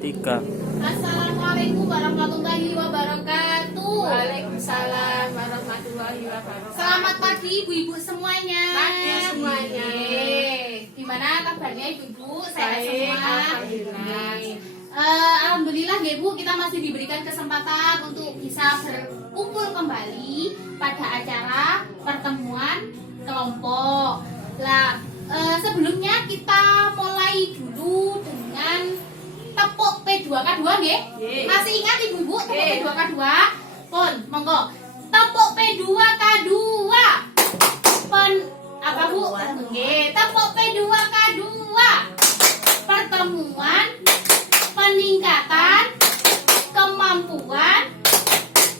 3. Assalamualaikum warahmatullahi wabarakatuh. Waalaikumsalam warahmatullahi wabarakatuh. Selamat pagi ibu-ibu semuanya. Pagi semuanya. Gimana kabarnya ibu-ibu? Sehat Baik, semua? alhamdulillah. Alhamdulillah ya Bu, kita masih diberikan kesempatan untuk bisa berkumpul kembali pada acara pertemuan kelompok. Lah, sebelumnya kita mulai dulu dengan tepuk P2K2 nggih? Nggih. Masih ingat ibu-ibu tepuk Nggih. P2K2? Pun, monggo. Tepuk P2K2. Pun apa Bu? Nggih, tepuk P2K2. Pertemuan peningkatan kemampuan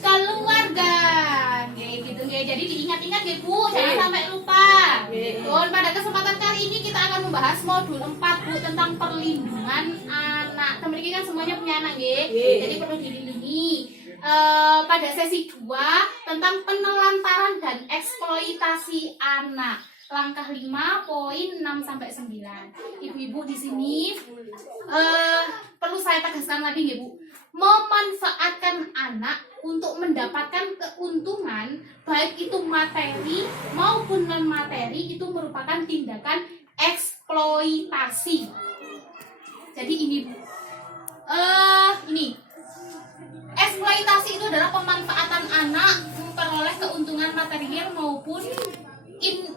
keluarga. Nggih, gitu nggih. Jadi diingat-ingat nggih Bu, jangan Nggih. sampai lupa. Nggih. Dan pada kesempatan kali ini kita akan membahas modul 4 Bu tentang perlindungan anak. Teman ini kan semuanya punya anak nggih. Nggih. Jadi perlu dilindungi. Pada sesi 2 tentang penelantaran dan eksploitasi anak. Langkah 5 poin 6 sampai 9. Ibu-ibu di sini perlu saya tegaskan lagi nggih Bu. Memanfaatkan anak untuk mendapatkan keuntungan baik itu materi maupun non materi itu merupakan tindakan eksploitasi. Jadi ini Bu. Ini eksploitasi itu adalah pemanfaatan anak memperoleh keuntungan material maupun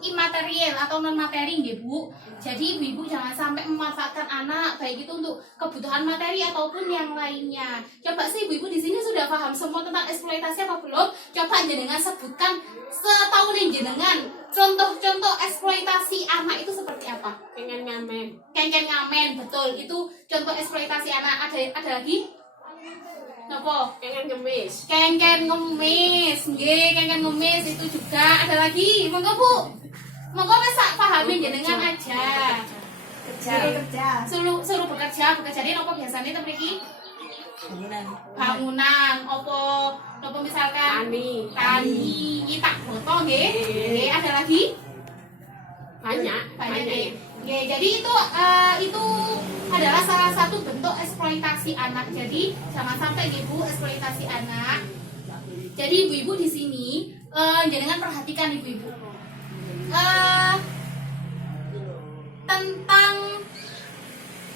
imaterial atau non materi nggih Bu. Jadi ibu-ibu jangan sampai memanfaatkan anak baik itu untuk kebutuhan materi ataupun yang lainnya. Coba sih ibu-ibu di sini sudah paham semua tentang eksploitasi apa belum? Coba jenengan sebutkan setahu jenengan contoh-contoh eksploitasi anak itu seperti apa? Pengen ngamen. Kengken ngamen, betul. Itu contoh eksploitasi anak. Ada lagi? Napa? Pengen ngemis. Kengken ngemis, nggih, kengken ngemis itu juga ada lagi. Monggo Bu. Monggo wis sak pahami jenengan aja. Suruh bekerja. Jadi napa biasanya temen iki? Bangunan. Opo misalkan tani, nyitak foto nggih. Nggih, ada lagi? Banyak nggih. Nggih, jadi itu adalah salah satu bentuk eksploitasi anak. Jadi jangan sampai ibu eksploitasi anak. Jadi ibu-ibu di sini jangan perhatikan ibu-ibu tentang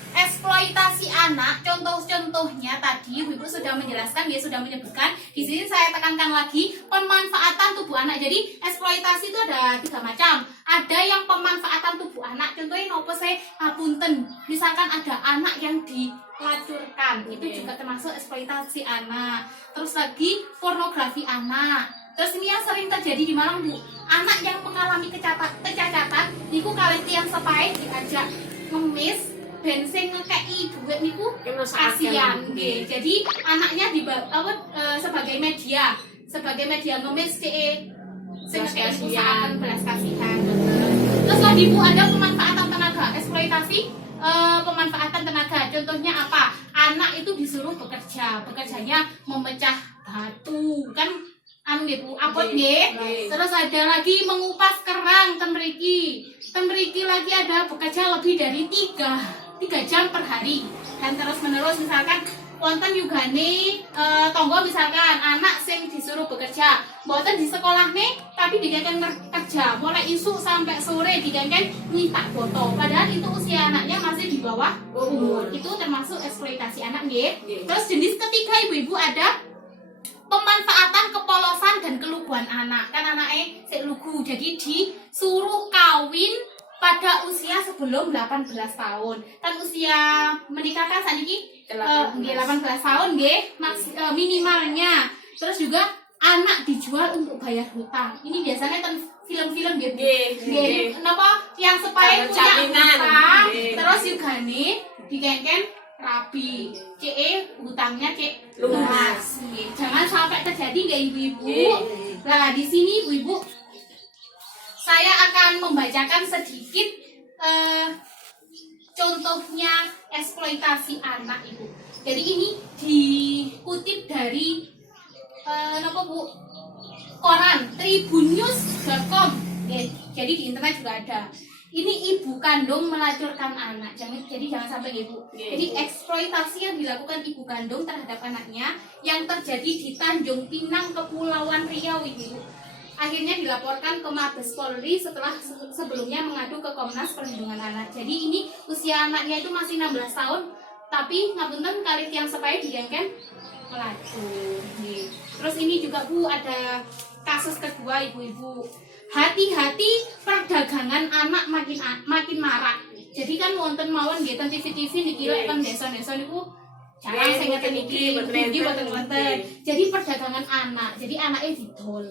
eksploitasi anak. Contoh-contohnya tadi ibu-ibu sudah menjelaskan, dia sudah menyebutkan. Di sini saya tekankan lagi pemanfaatan tubuh anak. Jadi eksploitasi itu ada 3 macam. Ada yang pemanfaatan tubuh anak. Contohnya nopo saya ngapunten. Misalkan ada anak yang dilacurkan, itu juga termasuk eksploitasi anak. Terus lagi pornografi anak. Terus ini yang sering terjadi di Malang Bu. Anak yang mengalami kecacatan, niku kalian yang sepae diajak ngemis bensin ngekei duit niku kasihan nggih. Jadi anaknya sebagai media ngemis sing ngekei belas kasihan. Terus lagi Bu ada pemanfaatan tenaga, eksploitasi pemanfaatan tenaga. Contohnya apa? Anak itu disuruh bekerjanya memecah batu kan nggih Bu, apot nggih. Terus ada lagi mengupas kerang ten mriki lagi ada bekerja lebih dari 3 jam per hari dan terus menerus. Misalkan wonten yugane tonggo misalkan anak sing disuruh bekerja mboten di sekolah nih tapi digangken kerja mulai isuk sampai sore digangken nyitak foto padahal itu usia anaknya masih di bawah umur. Itu termasuk eksploitasi anak nggih. Terus jenis ketiga ibu-ibu ada pemanfaatan kepolosan dan keluguan anak. Kan anaknya sik lugu jadi disuruh kawin pada usia sebelum 18 tahun. Kan usia menikah kan saniki 18 tahun nggih minimalnya. Terus juga anak dijual untuk bayar hutang. Ini biasanya kan film-film nggih. Napa yang supaya punya hutang. Terus juga nih digengken rapi. Hutangnya lunas. Jangan sampai terjadi nggih ibu-ibu. Nah, di sini ibu-ibu saya akan membacakan sedikit contohnya eksploitasi anak Ibu. Jadi ini dikutip dari koran tribunnews.com. Jadi di internet juga ada. ini ibu kandung melacurkan anak. Jadi jangan sampai ibu. Oke. Jadi eksploitasi yang dilakukan ibu kandung terhadap anaknya yang terjadi di Tanjung Pinang, Kepulauan Riau, ibu. Akhirnya dilaporkan ke Mabes Polri setelah sebelumnya mengadu ke Komnas Perlindungan Anak. Jadi ini usia anaknya itu masih 16 tahun, tapi ngapunten kali tiang sepaya digengken pelacur. Terus ini juga Bu ada kasus kedua ibu-ibu. Hati-hati perdagangan anak makin marak. Jadi kan wonten mawon nggih ten TV-TV niki lek ten desa-desa niku jarang sing ngeten iki, niki wonten. Jadi perdagangan anak. Jadi anaknya didol.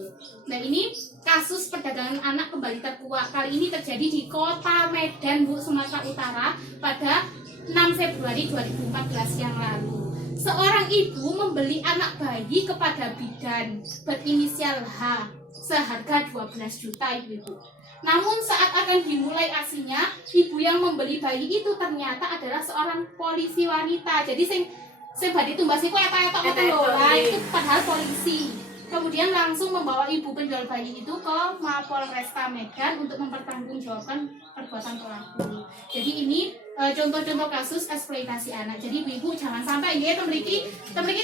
Nah, ini kasus perdagangan anak kembali terkuak. Kali ini terjadi di Kota Medan, Bu, Sumatera Utara pada 6 Februari 2014 yang lalu. Seorang ibu membeli anak bayi kepada bidan berinisial H seharga 12 juta ibu. Namun saat akan dimulai aksinya, ibu yang membeli bayi itu ternyata adalah seorang polisi wanita. Jadi sing badhe tumbas iku etok-etok ngoten lho. Lah itu padahal polisi. Kemudian langsung membawa ibu penjual bayi itu ke Mapolresta Medan untuk mempertanggungjawabkan perbuatan pelaku. Jadi ini contoh-contoh kasus eksploitasi anak. Jadi ibu jangan sampai nggih temriki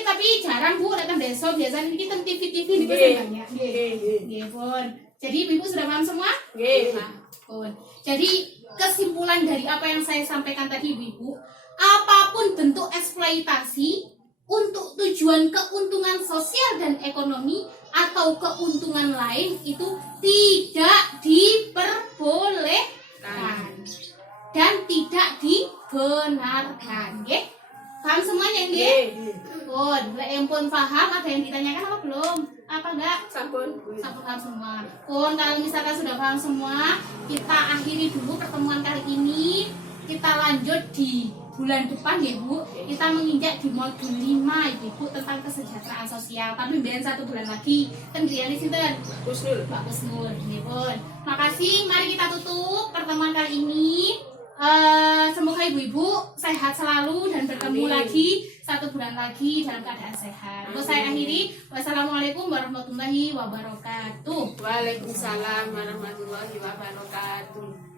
tapi jarang Bu nek desa biasanya iki teng TV-TV niku sing banyak. Nggih, Pun. Jadi ibu sudah paham semua? Nggih. Pun. Jadi kesimpulan dari apa yang saya sampaikan tadi ibu, apapun bentuk eksploitasi untuk tujuan keuntungan sosial dan ekonomi atau keuntungan lain itu tidak diperbolehkan dan tidak dibenarkan, nggih. Paham semuanya nggih? Pun, lek pun paham, ada yang ditanyakan apa belum? Apa enggak? Sampun. Sampun paham semua. Pun kalau misalkan sudah paham semua, kita akhiri dulu pertemuan kali ini. Kita lanjut di bulan depan ya Bu. Kita menginjak di modul 5 Ibu tentang kesejahteraan sosial. Tapi biar 1 bulan lagi. Kan griyane sinten? Kusnul. Pak Kusnul. Nggih, Pun. Makasih, mari kita tutup pertemuan kali ini. Semoga ibu-ibu sehat selalu dan bertemu Amin. lagi 1 bulan lagi dalam keadaan sehat. Terus saya akhiri. Wassalamualaikum warahmatullahi wabarakatuh. Waalaikumsalam warahmatullahi wabarakatuh.